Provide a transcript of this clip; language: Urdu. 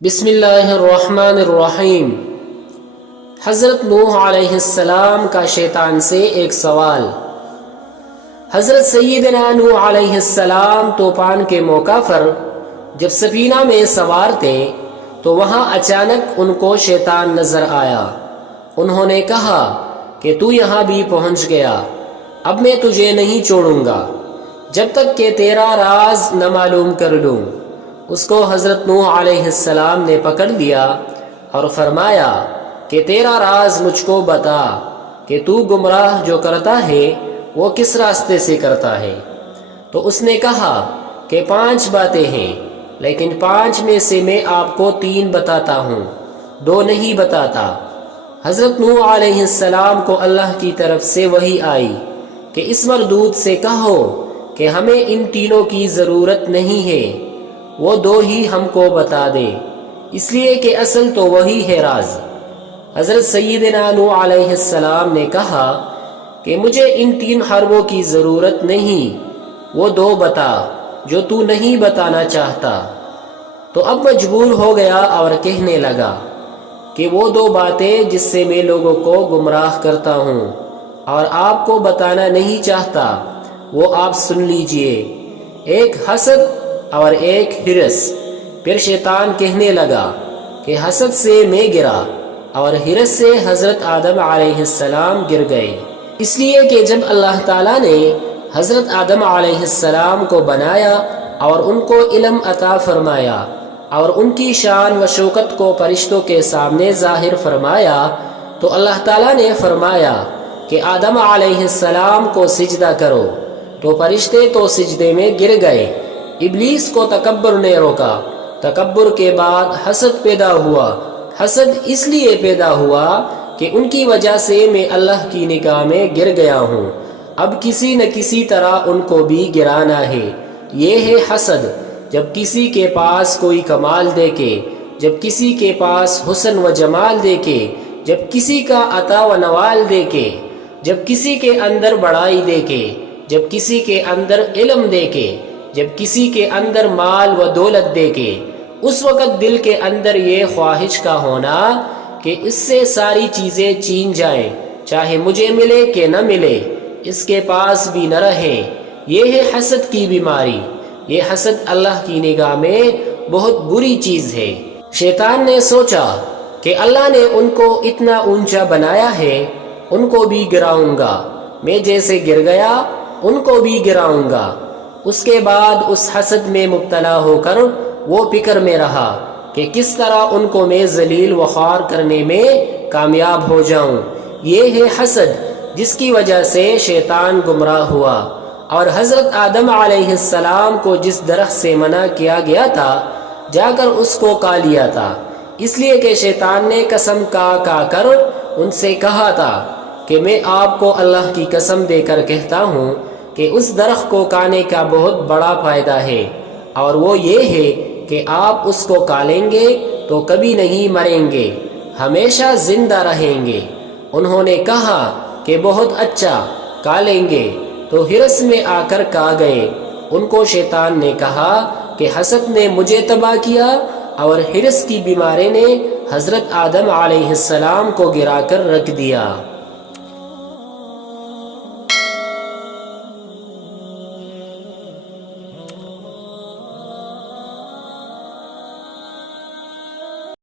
بسم اللہ الرحمن الرحیم۔ حضرت نوح علیہ السلام کا شیطان سے ایک سوال۔ حضرت سیدنا نوح علیہ السلام طوفان کے موقع پر جب سفینہ میں سوار تھے تو وہاں اچانک ان کو شیطان نظر آیا۔ انہوں نے کہا کہ تو یہاں بھی پہنچ گیا، اب میں تجھے نہیں چھوڑوں گا جب تک کہ تیرا راز نہ معلوم کر لوں۔ اس کو حضرت نوح علیہ السلام نے پکڑ لیا اور فرمایا کہ تیرا راز مجھ کو بتا کہ تو گمراہ جو کرتا ہے وہ کس راستے سے کرتا ہے۔ تو اس نے کہا کہ 5 باتیں ہیں، لیکن 5 میں سے میں آپ کو 3 بتاتا ہوں، 2 نہیں بتاتا۔ حضرت نوح علیہ السلام کو اللہ کی طرف سے وحی آئی کہ اس مردود سے کہو کہ ہمیں ان تینوں کی ضرورت نہیں ہے، وہ 2 ہی ہم کو بتا دے، اس لیے کہ اصل تو وہی ہے راز۔ حضرت سیدنا نوح علیہ السلام نے کہا کہ مجھے ان 3 حربوں کی ضرورت نہیں، وہ 2 بتا جو تو نہیں بتانا چاہتا۔ تو اب مجبور ہو گیا اور کہنے لگا کہ وہ 2 باتیں جس سے میں لوگوں کو گمراہ کرتا ہوں اور آپ کو بتانا نہیں چاہتا، وہ آپ سن لیجئے، ایک حسد اور ایک ہرس۔ پھر شیطان کہنے لگا کہ حسد سے میں گرا اور ہرس سے حضرت آدم علیہ السلام گر گئے، اس لیے کہ جب اللہ تعالیٰ نے حضرت آدم علیہ السلام کو بنایا اور ان کو علم عطا فرمایا اور ان کی شان و شوکت کو فرشتوں کے سامنے ظاہر فرمایا، تو اللہ تعالیٰ نے فرمایا کہ آدم علیہ السلام کو سجدہ کرو، تو فرشتے تو سجدے میں گر گئے۔ ابلیس کو تکبر نے روکا، تکبر کے بعد حسد پیدا ہوا۔ حسد اس لیے پیدا ہوا کہ ان کی وجہ سے میں اللہ کی نگاہ میں گر گیا ہوں، اب کسی نہ کسی طرح ان کو بھی گرانا ہے۔ یہ ہے حسد، جب کسی کے پاس کوئی کمال دیکھے، جب کسی کے پاس حسن و جمال دیکھے، جب کسی کا عطا و نوال دیکھے، جب کسی کے اندر بڑائی دیکھے، جب کسی کے اندر علم دیکھے، جب کسی کے اندر مال و دولت دیکھے، اس وقت دل کے اندر یہ خواہش کا ہونا کہ اس سے ساری چیزیں چھین جائیں، چاہے مجھے ملے کہ نہ ملے، اس کے پاس بھی نہ رہے۔ یہ ہے حسد کی بیماری۔ یہ حسد اللہ کی نگاہ میں بہت بری چیز ہے۔ شیطان نے سوچا کہ اللہ نے ان کو اتنا اونچا بنایا ہے، ان کو بھی گراؤں گا، میں جیسے گر گیا ان کو بھی گراؤں گا۔ اس کے بعد اس حسد میں مبتلا ہو کر وہ فکر میں رہا کہ کس طرح ان کو میں ذلیل و خوار کرنے میں کامیاب ہو جاؤں۔ یہ ہے حسد، جس کی وجہ سے شیطان گمراہ ہوا اور حضرت آدم علیہ السلام کو جس درخت سے منع کیا گیا تھا جا کر اس کو کھا لیا تھا، اس لیے کہ شیطان نے قسم کھا کر ان سے کہا تھا کہ میں آپ کو اللہ کی قسم دے کر کہتا ہوں کہ اس درخت کو کھانے کا بہت بڑا فائدہ ہے، اور وہ یہ ہے کہ آپ اس کو کھا لیں گے تو کبھی نہیں مریں گے، ہمیشہ زندہ رہیں گے۔ انہوں نے کہا کہ بہت اچھا، کھا لیں گے، تو ہرس میں آ کر کھا گئے۔ ان کو شیطان نے کہا کہ حسد نے مجھے تباہ کیا اور ہرس کی بیماری نے حضرت آدم علیہ السلام کو گرا کر رکھ دیا۔